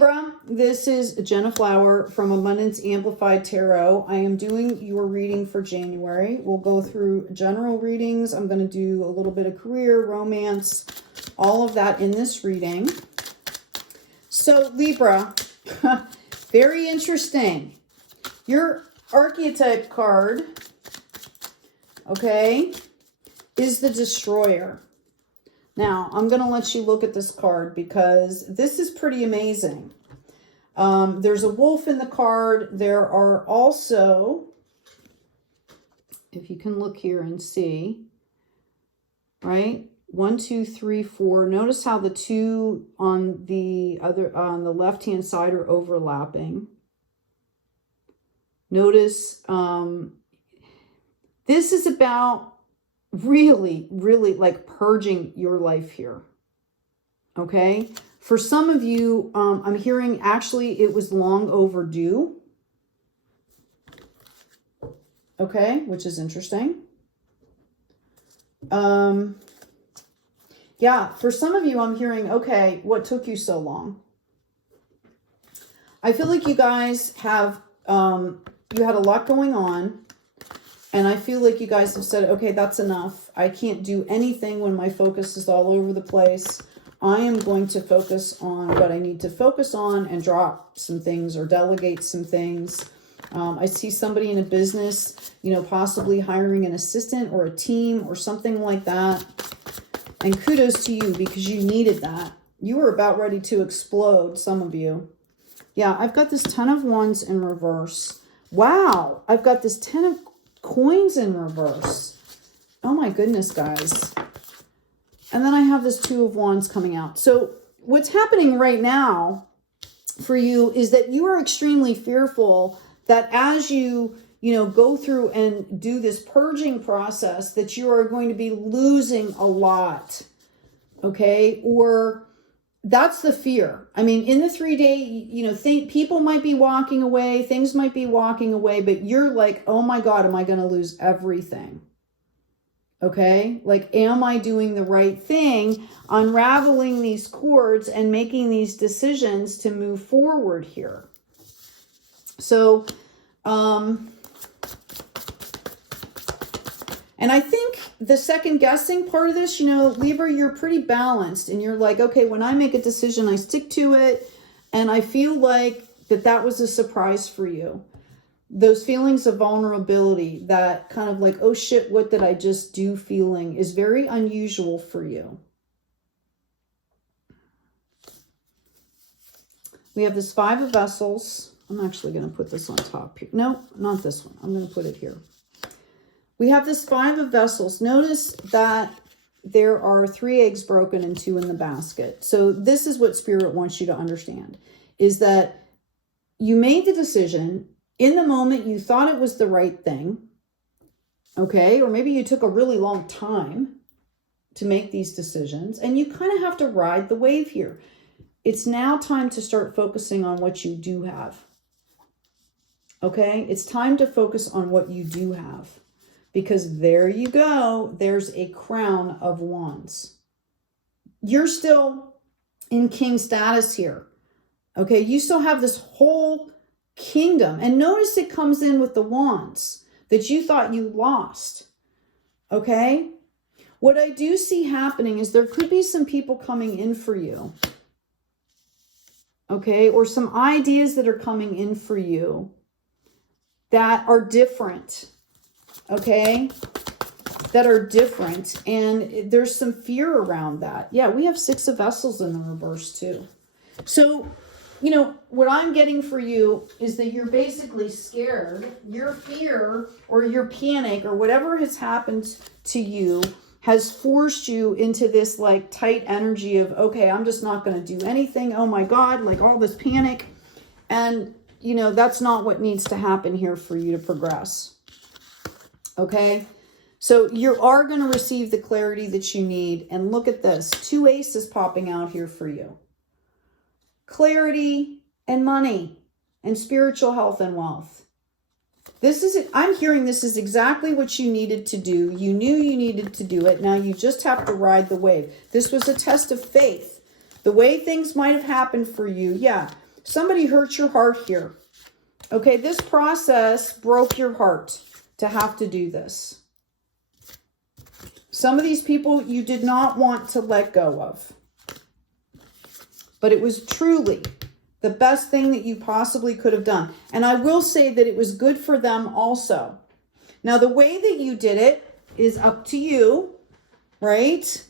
Libra, this is Jenna Flower from Abundance Amplified Tarot. I am doing your reading for January. We'll go through general readings. I'm going to do a little bit of career, romance, all of that in this reading. So Libra, very interesting. Your archetype card, okay, is the Destroyer. Now, I'm going to let you look at this card because this is pretty amazing. There's a wolf in the card. There are also, if you can look here and see, right? 1, 2, 3, 4. Notice how the two on the left-hand side are overlapping. Notice this is about really like purging your life here. Okay. For some of you, I'm hearing actually it was long overdue. Okay. Which is interesting. Yeah. For some of you, I'm hearing, okay, what took you so long? I feel like you guys have, you had a lot going on. And I feel like you guys have said, okay, that's enough. I can't do anything when my focus is all over the place. I am going to focus on what I need to focus on and drop some things or delegate some things. I see somebody in a business, you know, possibly hiring an assistant or a team or something like that. And kudos to you because you needed that. You were about ready to explode, some of you. Yeah, I've got this 10 of Wands in reverse. Wow, I've got this 10 of Coins in reverse. Oh my goodness, guys. And then I have this 2 of Wands coming out. So what's happening right now for you is that you are extremely fearful that as you go through and do this purging process, that you are going to be losing a lot. Okay. Or that's the fear. I mean, in the 3-day, people might be walking away, things might be walking away, but you're like, oh my God, am I going to lose everything? Okay. Like, am I doing the right thing? Unraveling these cords and making these decisions to move forward here. So, and I think the second guessing part of this, Libra, you're pretty balanced and you're like, okay, when I make a decision, I stick to it. And I feel like that was a surprise for you. Those feelings of vulnerability, that kind of like, oh shit, what did I just do feeling is very unusual for you. We have this 5 of Vessels. I'm actually going to put this on top here. No, not this one. I'm going to put it here. We have this 5 of Vessels. Notice that there are 3 eggs broken and 2 in the basket. So this is what Spirit wants you to understand, is that you made the decision in the moment. You thought it was the right thing. Okay. Or maybe you took a really long time to make these decisions and you kind of have to ride the wave here. It's now time to start focusing on what you do have. Okay. It's time to focus on what you do have. Because there you go. There's a crown of Wands. You're still in king status here. Okay. You still have this whole kingdom. And notice it comes in with the wands that you thought you lost. Okay. What I do see happening is there could be some people coming in for you. Okay. Or some ideas that are coming in for you that are different. Okay, that are different. And there's some fear around that. Yeah, we have 6 of Vessels in the reverse too. So, what I'm getting for you is that you're basically scared. Your fear or your panic or whatever has happened to you has forced you into this like tight energy of, okay, I'm just not going to do anything. Oh my God, like all this panic. And, that's not what needs to happen here for you to progress. Okay, so you are going to receive the clarity that you need. And look at this. 2 aces popping out here for you. Clarity and money and spiritual health and wealth. I'm hearing this is exactly what you needed to do. You knew you needed to do it. Now you just have to ride the wave. This was a test of faith. The way things might have happened for you. Yeah, somebody hurt your heart here. Okay, this process broke your heart to have to do this. Some of these people you did not want to let go of. But it was truly the best thing that you possibly could have done. And I will say that it was good for them also. Now, the way that you did it is up to you, right?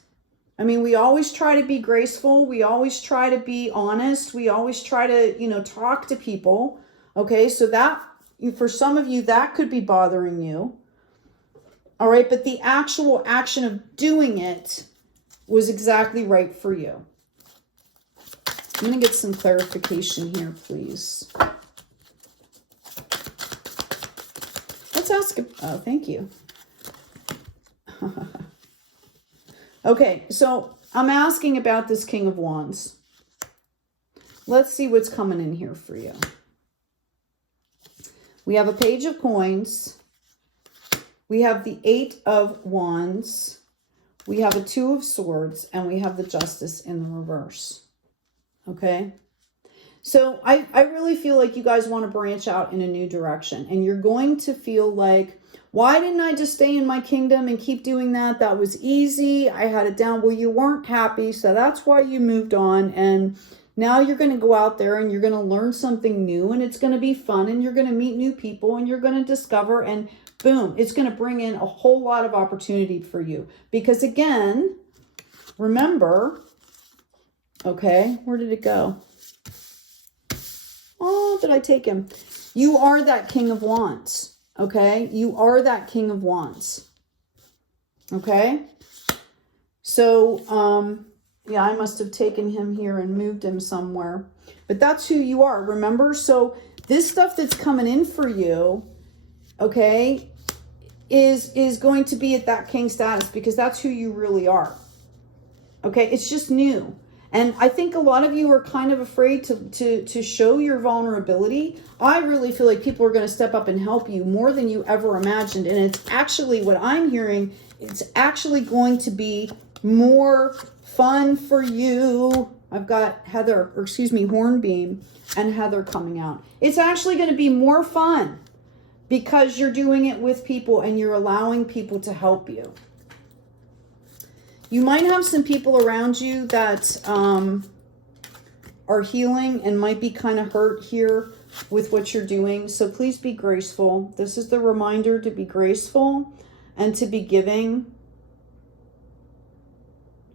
I mean, we always try to be graceful. We always try to be honest. We always try to, talk to people. Okay, so that, for some of you, that could be bothering you. All right, but the actual action of doing it was exactly right for you. I'm going to get some clarification here, please. Let's ask, oh, thank you. Okay, so I'm asking about this King of Wands. Let's see what's coming in here for you. We have a Page of Coins. We have the 8 of Wands. We have a 2 of Swords. And we have the Justice in the reverse. Okay? So I really feel like you guys want to branch out in a new direction. And you're going to feel like, why didn't I just stay in my kingdom and keep doing that? That was easy. I had it down. Well, you weren't happy. So that's why you moved on. And now you're going to go out there and you're going to learn something new. And it's going to be fun. And you're going to meet new people. And you're going to discover. And boom, it's going to bring in a whole lot of opportunity for you. Because again, remember, okay, where did it go? Oh, did I take him? You are that King of Wands. Okay, you are that King of Wands. Okay, so yeah, I must have taken him here and moved him somewhere, but that's who you are, remember? So this stuff that's coming in for you, okay, is going to be at that king status because that's who you really are. Okay, it's just new. And I think a lot of you are kind of afraid to show your vulnerability. I really feel like people are going to step up and help you more than you ever imagined. And it's actually what I'm hearing. It's actually going to be more fun for you. I've got Hornbeam and Heather coming out. It's actually going to be more fun because you're doing it with people and you're allowing people to help you. You might have some people around you that are healing and might be kind of hurt here with what you're doing. So please be graceful. This is the reminder to be graceful and to be giving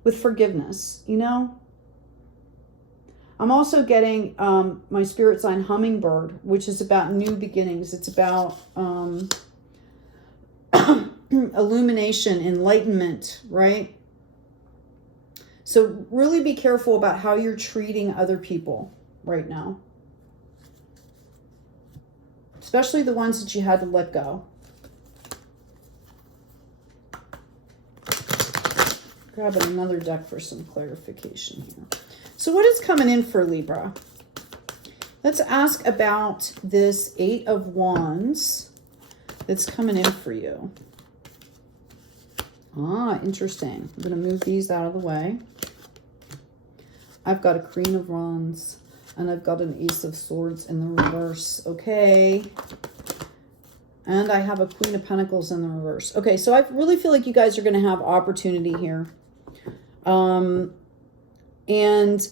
with forgiveness, I'm also getting my spirit sign Hummingbird, which is about new beginnings. It's about illumination, enlightenment, right? So really be careful about how you're treating other people right now. Especially the ones that you had to let go. Grabbing another deck for some clarification here. So what is coming in for Libra? Let's ask about this 8 of Wands that's coming in for you. Ah, interesting. I'm going to move these out of the way. I've got a Queen of Wands and I've got an Ace of Swords in the reverse. Okay. And I have a Queen of Pentacles in the reverse. Okay, so I really feel like you guys are going to have opportunity here. And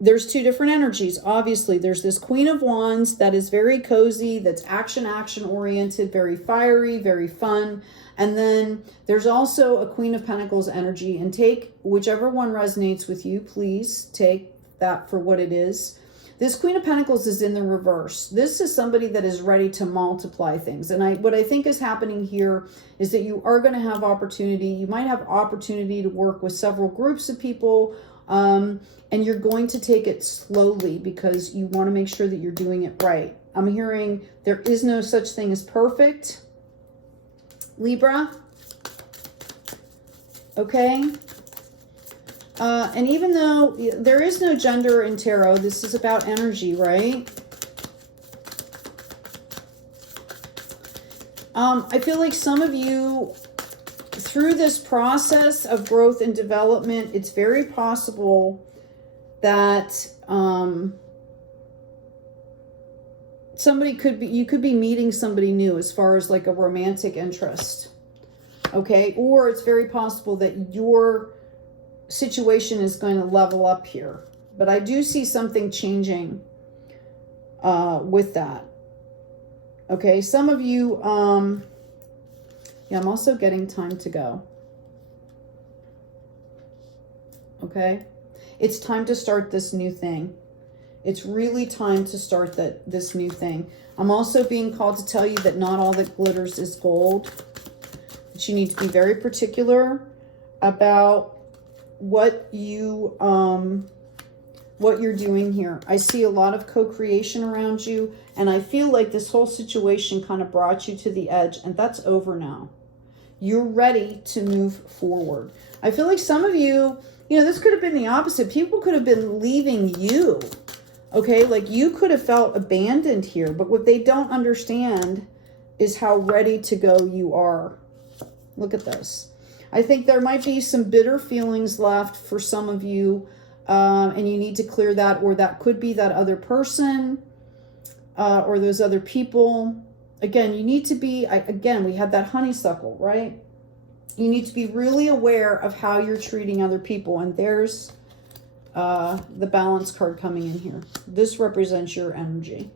there's two different energies. Obviously, there's this Queen of Wands that is very cozy, that's action oriented, very fiery, very fun. And then there's also a Queen of Pentacles energy, and take whichever one resonates with you, please take that for what it is. This Queen of Pentacles is in the reverse. This is somebody that is ready to multiply things. And what I think is happening here is that you are going to have opportunity. You might have opportunity to work with several groups of people, and you're going to take it slowly because you want to make sure that you're doing it right. I'm hearing there is no such thing as perfect, Libra. Okay. And even though there is no gender in tarot, this is about energy, right? I feel like some of you, through this process of growth and development, it's very possible that somebody could be, you could be meeting somebody new as far as like a romantic interest. Okay. Or it's very possible that your situation is going to level up here. But I do see something changing with that. Okay. Some of you, yeah, I'm also getting time to go. Okay. It's time to start this new thing. It's really time to start this new thing. I'm also being called to tell you that not all that glitters is gold. That you need to be very particular about what you're doing here. I see a lot of co-creation around you, and I feel like this whole situation kind of brought you to the edge, and that's over now. You're ready to move forward. I feel like some of you, this could have been the opposite. People could have been leaving you. Okay, like you could have felt abandoned here, but what they don't understand is how ready to go you are. Look at this. I think there might be some bitter feelings left for some of you, and you need to clear that, or that could be that other person or those other people. Again, you need to be, again, we had that honeysuckle, right? You need to be really aware of how you're treating other people, and there's the balance card coming in here. This represents your energy.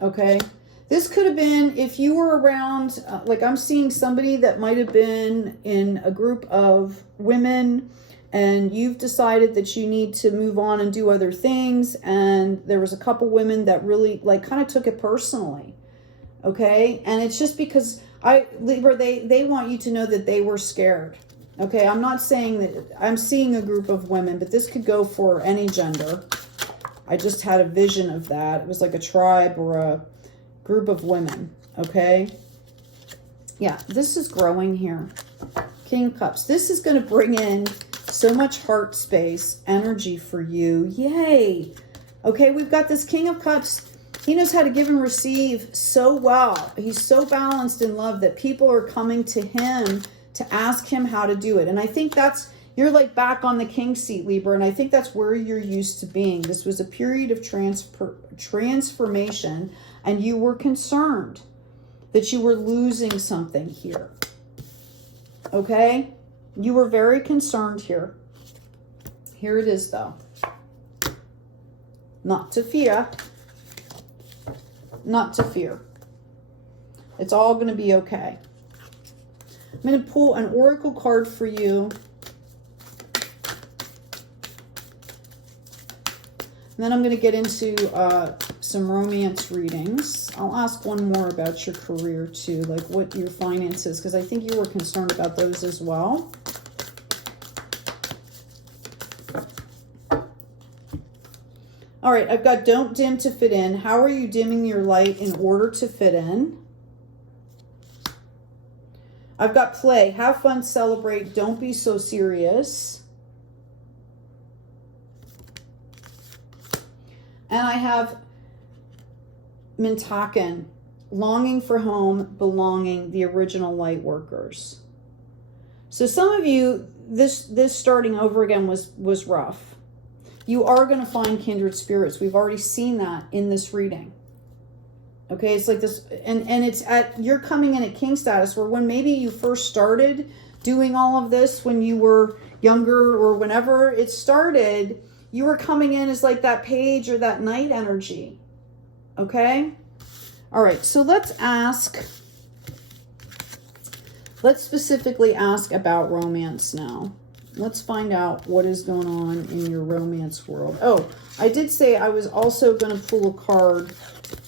Okay. This could have been, if you were around, like I'm seeing somebody that might have been in a group of women, and you've decided that you need to move on and do other things. And there was a couple women that really like kind of took it personally. Okay. And it's just because Libra, they want you to know that they were scared. Okay, I'm not saying that, I'm seeing a group of women, but this could go for any gender. I just had a vision of that. It was like a tribe or a group of women, okay? Yeah, this is growing here. King of Cups. This is going to bring in so much heart space, energy for you. Yay! Okay, we've got this King of Cups. He knows how to give and receive so well. He's so balanced in love that people are coming to him to ask him how to do it. And I think you're like back on the king seat, Libra, and I think that's where you're used to being. This was a period of transformation, and you were concerned that you were losing something here. Okay? You were very concerned here. Here it is, though. Not to fear. Not to fear. It's all going to be okay. I'm going to pull an oracle card for you. And then I'm going to get into some romance readings. I'll ask one more about your career too, like what your finances, because I think you were concerned about those as well. All right, I've got don't dim to fit in. How are you dimming your light in order to fit in? I've got play, have fun, celebrate, don't be so serious. And I have Mintaken, longing for home, belonging, the original light workers. So some of you, this starting over again was rough. You are going to find kindred spirits. We've already seen that in this reading. Okay, it's like this, and it's you're coming in at king status, where when maybe you first started doing all of this when you were younger or whenever it started, you were coming in as like that page or that knight energy. Okay? All right, so let's specifically ask about romance now. Let's find out what is going on in your romance world. Oh, I did say I was also going to pull a card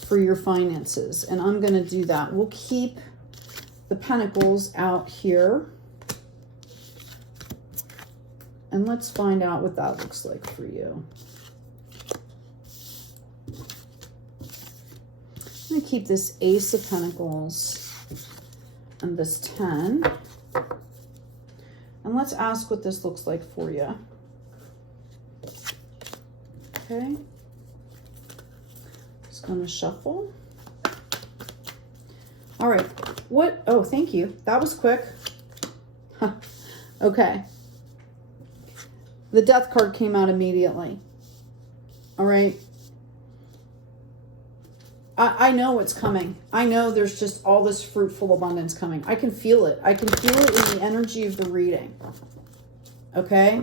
for your finances, and I'm going to do that. We'll keep the pentacles out here, and let's find out what that looks like for you. I'm going to keep this Ace of Pentacles and this 10, and let's ask what this looks like for you. Okay. Going to shuffle. All right. What? Oh, thank you. That was quick. Okay. The Death card came out immediately. All right. I know what's coming. I know there's just all this fruitful abundance coming. I can feel it. I can feel it in the energy of the reading. Okay?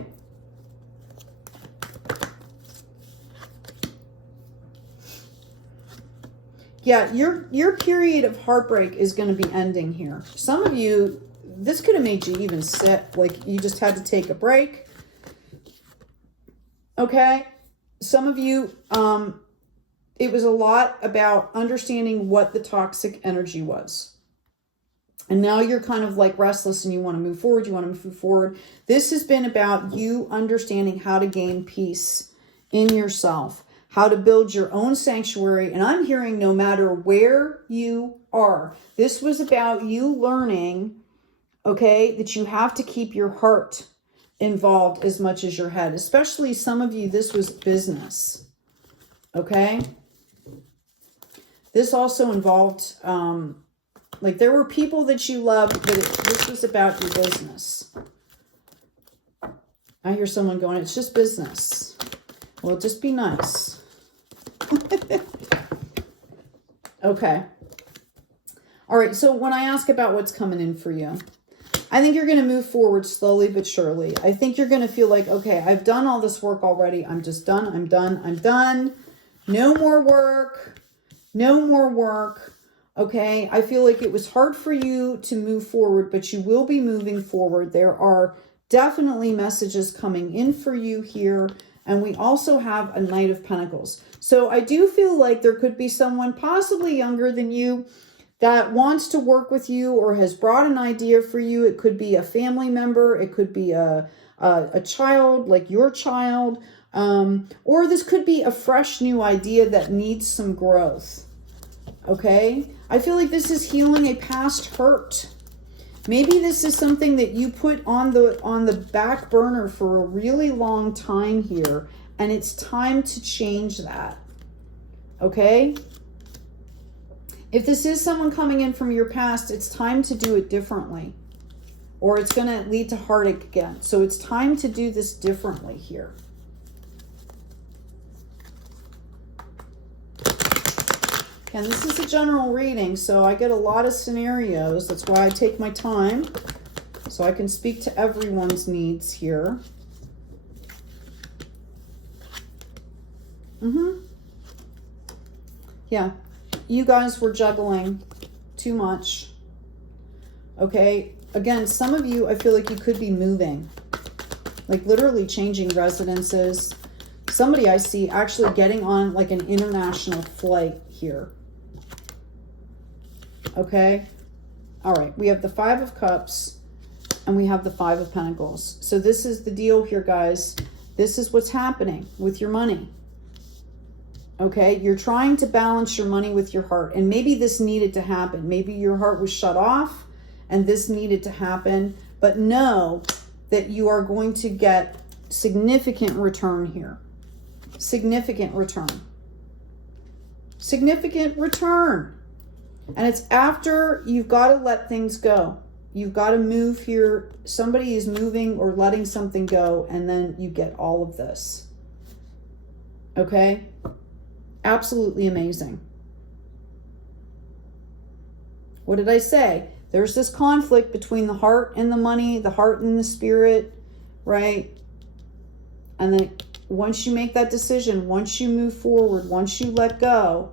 Yeah, your period of heartbreak is going to be ending here. Some of you, this could have made you even sick. Like you just had to take a break. Okay? Some of you, it was a lot about understanding what the toxic energy was. And now you're kind of like restless and you want to move forward. You want to move forward. This has been about you understanding how to gain peace in yourself, how to build your own sanctuary. And I'm hearing no matter where you are, this was about you learning, okay, that you have to keep your heart involved as much as your head. Especially some of you, this was business. Okay? This also involved, like there were people that you loved, but this was about your business. I hear someone going, it's just business. Well, just be nice. Okay. All right. So when I ask about what's coming in for you, I think you're going to move forward slowly but surely. I think you're going to feel like, okay, I've done all this work already. I'm just done. I'm done. I'm done. No more work. No more work. Okay. I feel like it was hard for you to move forward, but you will be moving forward. There are definitely messages coming in for you here. And we also have a Knight of Pentacles. So I do feel like there could be someone possibly younger than you that wants to work with you or has brought an idea for you. It could be a family member. It could be a child, like your child. Or this could be a fresh new idea that needs some growth. Okay? I feel like this is healing a past hurt. Maybe this is something that you put on the back burner for a really long time here, and it's time to change that. Okay? If this is someone coming in from your past, it's time to do it differently, or it's going to lead to heartache again. So it's time to do this differently here. And this is a general reading, so I get a lot of scenarios. That's why I take my time, so I can speak to everyone's needs here. Yeah, you guys were juggling too much. Okay, again, some of you, I feel like you could be moving, like literally changing residences. Somebody I see actually getting on like an international flight here. Okay. All right. We have the Five of Cups and we have the Five of Pentacles. So this is the deal here, guys. This is what's happening with your money. Okay. You're trying to balance your money with your heart. And maybe this needed to happen. Maybe your heart was shut off and this needed to happen. But know that you are going to get significant return here. Significant return. Significant return. And it's after you've got to let things go. You've got to move here. Somebody is moving or letting something go, and then you get all of this. Okay? Absolutely amazing. What did I say? There's this conflict between the heart and the money, the heart and the spirit, right? And then once you make that decision, once you move forward, once you let go,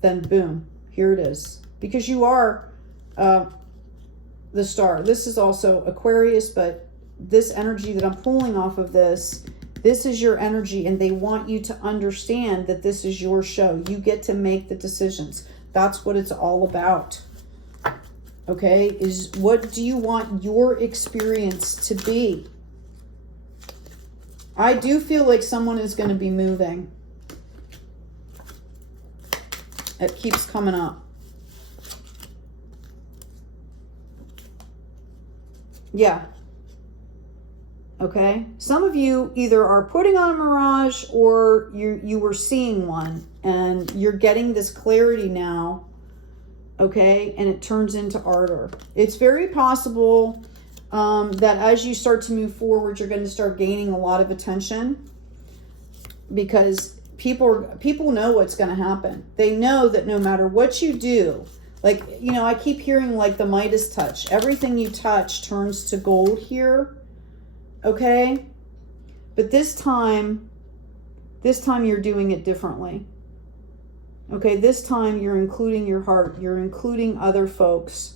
then boom. Here it is. Because you are the star. This is also Aquarius, but this energy that I'm pulling off of this is your energy, and they want you to understand that this is your show. You get to make the decisions. That's what it's all about. Okay? Is what do you want your experience to be? I do feel like someone is going to be moving. It keeps coming up. Yeah. Okay. Some of you either are putting on a mirage or you were seeing one and you're getting this clarity now. Okay. And it turns into ardor. It's very possible that as you start to move forward, you're going to start gaining a lot of attention because people know what's going to happen. They know that no matter what you do, like, you know, I keep hearing like the Midas touch. Everything you touch turns to gold here. Okay? But this time you're doing it differently. Okay? This time you're including your heart. You're including other folks.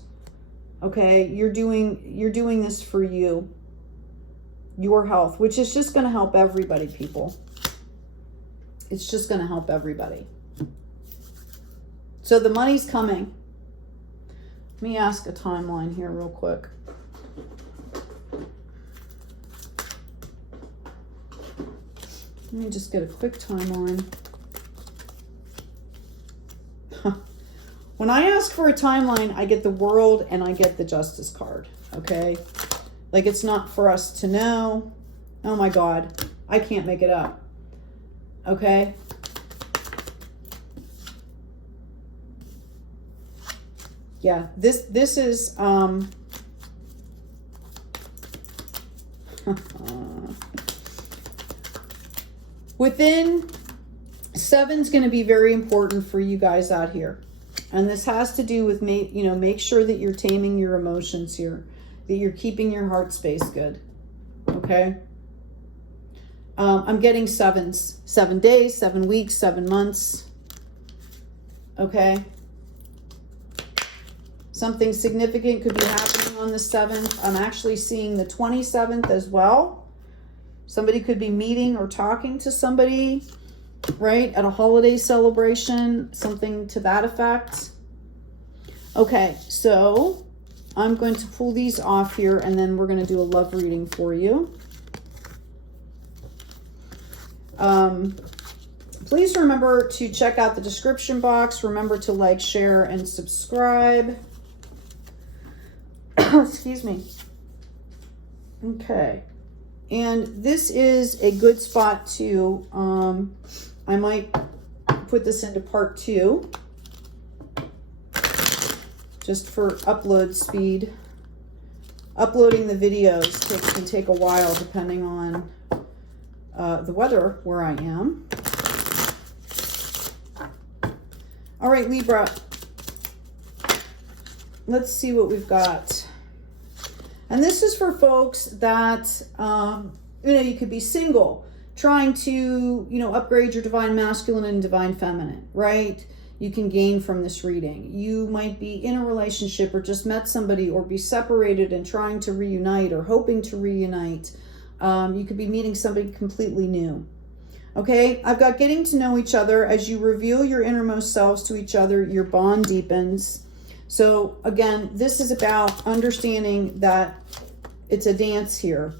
Okay? You're doing this for you. Your health, which is just going to help everybody, people. It's just going to help everybody. So the money's coming. Let me ask a timeline here real quick. Let me just get a quick timeline. When I ask for a timeline, I get the World and I get the Justice card. Okay? Like, it's not for us to know. Oh my God. I can't make it up. Okay? Yeah, this is within 7's going to be very important for you guys out here. And this has to do with make sure that you're taming your emotions here, that you're keeping your heart space good. Okay? I'm getting 7s. 7 days, 7 weeks, 7 months. Okay? Something significant could be happening on the 7th. I'm actually seeing the 27th as well. Somebody could be meeting or talking to somebody, right, at a holiday celebration, something to that effect. Okay, so I'm going to pull these off here, and then we're going to do a love reading for you. Please remember to check out the description box. Remember to like, share, and subscribe. Excuse me. Okay. And this is a good spot to, I might put this into part 2. Just for upload speed. Uploading the videos can take a while depending on the weather where I am. All right, Libra. Let's see what we've got. And this is for folks that, you could be single, trying to, upgrade your divine masculine and divine feminine, right? You can gain from this reading. You might be in a relationship or just met somebody or be separated and trying to reunite or hoping to reunite. You could be meeting somebody completely new. Okay, I've got getting to know each other. As you reveal your innermost selves to each other, your bond deepens. So again, this is about understanding that it's a dance here.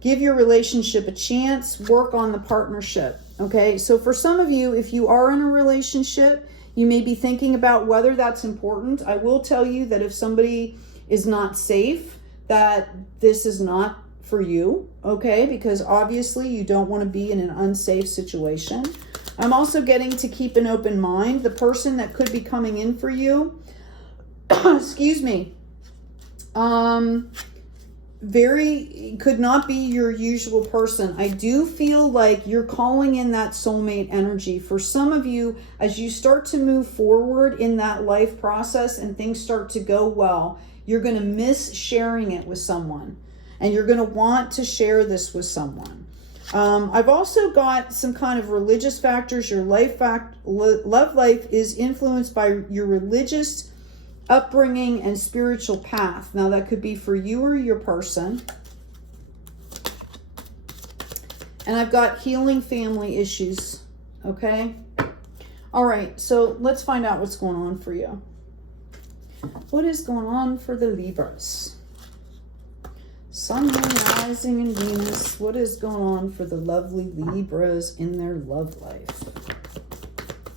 Give your relationship a chance. Work on the partnership. Okay, so for some of you, if you are in a relationship, you may be thinking about whether that's important. I will tell you that if somebody is not safe, that this is not for you, okay? Because obviously you don't want to be in an unsafe situation. I'm also getting to keep an open mind. The person that could be coming in for you, excuse me, could not be your usual person. I do feel like you're calling in that soulmate energy. For some of you, as you start to move forward in that life process and things start to go well, you're going to miss sharing it with someone. And you're going to want to share this with someone. I've also got some kind of religious factors. Your love life is influenced by your religious upbringing and spiritual path. Now, that could be for you or your person. And I've got healing family issues. Okay? All right, so let's find out what's going on for you. What is going on for the Libras? Sun, Moon, Rising, and Venus. What is going on for the lovely Libras in their love life?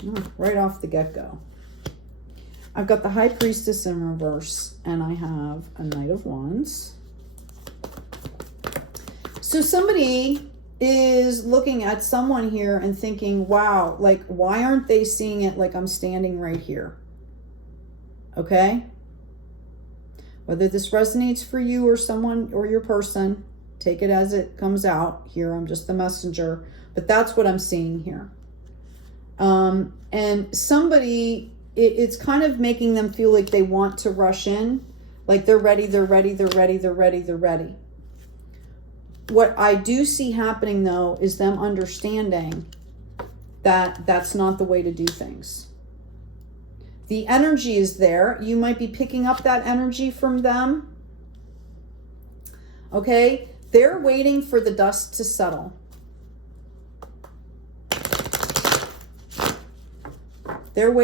Oh, right off the get-go. I've got the High Priestess in reverse, and I have a Knight of Wands. So somebody is looking at someone here and thinking, wow, like, why aren't they seeing it like I'm standing right here? Okay? Whether this resonates for you or someone or your person, take it as it comes out here. I'm just the messenger. But that's what I'm seeing here. And somebody, it's kind of making them feel like they want to rush in, like they're ready, they're ready, they're ready, they're ready, they're ready. What I do see happening, though, is them understanding that that's not the way to do things. The energy is there. You might be picking up that energy from them. Okay? They're waiting for the dust to settle. They're waiting.